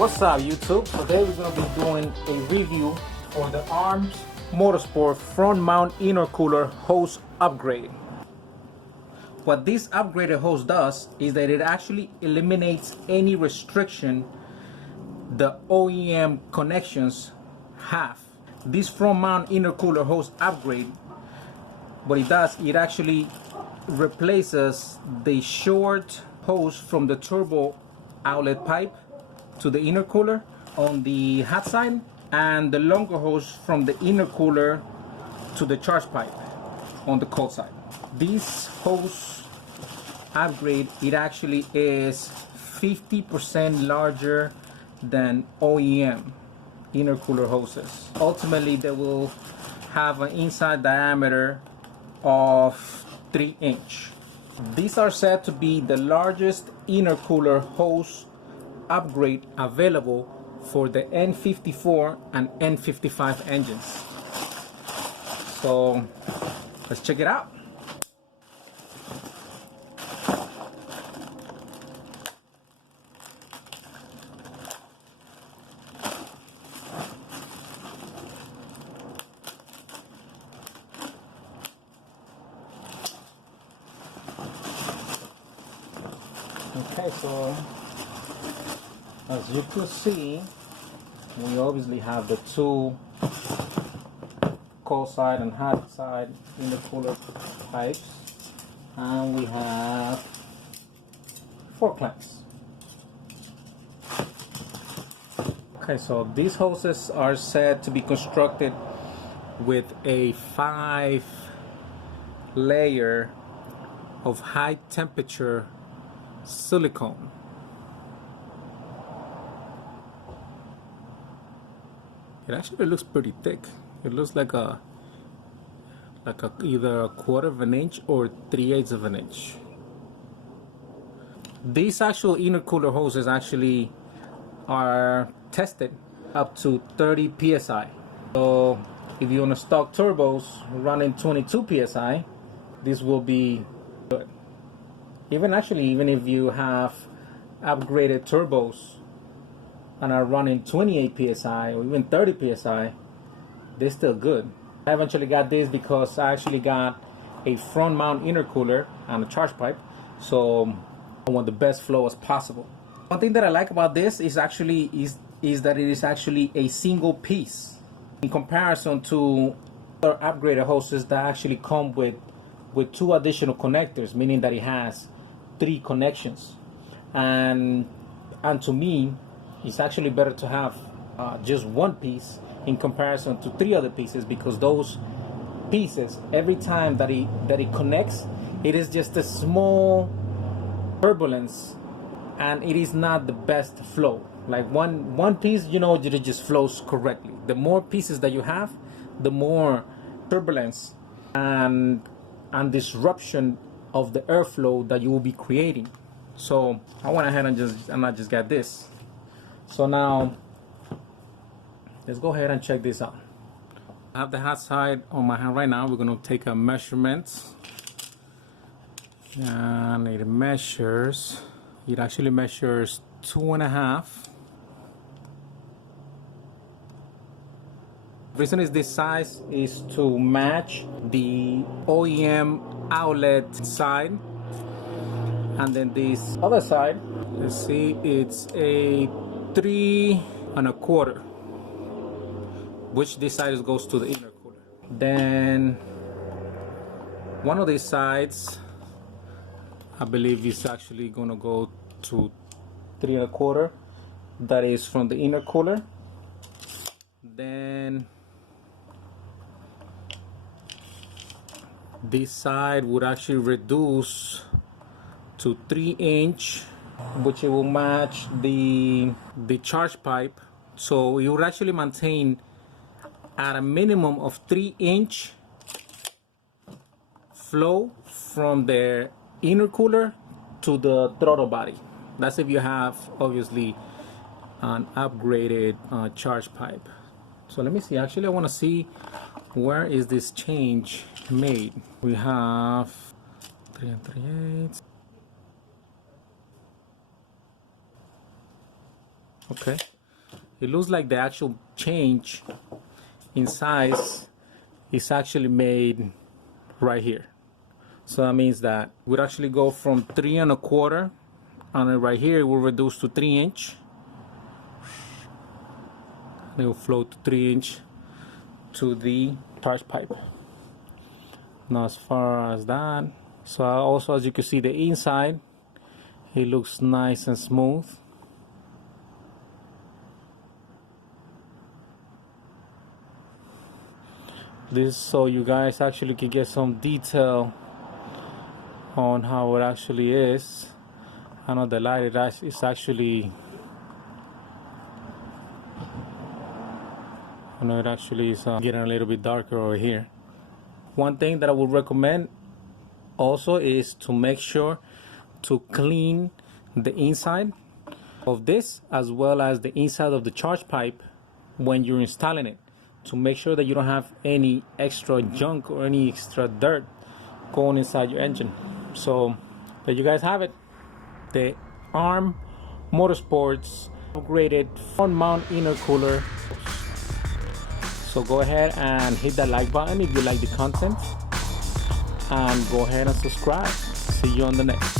What's up, YouTube? Today we're going to be doing a review for the ARMS Motorsport front mount intercooler hose upgrade. What this upgraded hose does is that it actually eliminates any restriction the OEM connections have. This front mount intercooler hose upgrade, what it does, it actually replaces the short hose from the turbo outlet pipe to the intercooler on the hot side, and the longer hose from the intercooler to the charge pipe on the cold side. This hose upgrade, it actually is 50% larger than OEM intercooler hoses. Ultimately, they will have an inside diameter of 3 inches. These are said to be the largest intercooler hose upgrade available for the N54 and N55 engines. So let's check it out. Okay, so as you can see, we obviously have the two cold side and hot side intercooler pipes, and we have 4 clamps. Okay, so these hoses are said to be constructed with a 5-layer of high temperature silicone. It actually looks pretty thick. It looks like either 1/4 of an inch or 3/8 of an inch. These actual intercooler hoses actually are tested up to 30 psi. So if you want to stock turbos running 22 psi, this will be good. Even if you have upgraded turbos and are running 28 psi or even 30 psi, they're still good. I eventually got this because I actually got a front mount intercooler and a charge pipe, so I want the best flow as possible. One thing that I like about this is that it is actually a single piece in comparison to other upgraded hoses that actually come with 2 additional connectors, meaning that it has 3 connections, and to me it's actually better to have just 1 piece in comparison to 3 other pieces, because those pieces, every time that it connects, it is just a small turbulence and it is not the best flow. Like one piece, it just flows correctly. The more pieces that you have, the more turbulence and disruption of the airflow that you will be creating. So I went ahead and I just got this. So now let's go ahead and check this out. I have the hot side on my hand right now. We're going to take a measurement, and it actually measures 2.5. The reason is this size is to match the OEM outlet side, and then this other side, let's see, it's a 3.25, which this side goes to the intercooler. Then one of these sides, I believe, is actually gonna go to 3.25. That is from the intercooler. Then this side would actually reduce to 3 inch, which it will match the charge pipe. So you would actually maintain at a minimum of 3 inch flow from the intercooler to the throttle body. That's if you have obviously an upgraded charge pipe. So let me see, actually I want to see where is this change made. We have 3 3/8. Okay, it looks like the actual change in size is actually made right here. So that means that we'd actually go from 3 1/4, and then right here it will reduce to 3" it will flow to 3" to the charge pipe. Now as far as that, so also as you can see, the inside, it looks nice and smooth. This so you guys actually can get some detail on how it actually is. I know the light is actually, I know it actually is getting a little bit darker over here. One thing that I would recommend also is to make sure to clean the inside of this as well as the inside of the charge pipe when you're installing it, to make sure that you don't have any extra junk or any extra dirt going inside your engine. So there you guys have it, the ARM Motorsports upgraded front mount intercooler. So go ahead and hit that like button if you like the content, and go ahead and subscribe. See you on the next.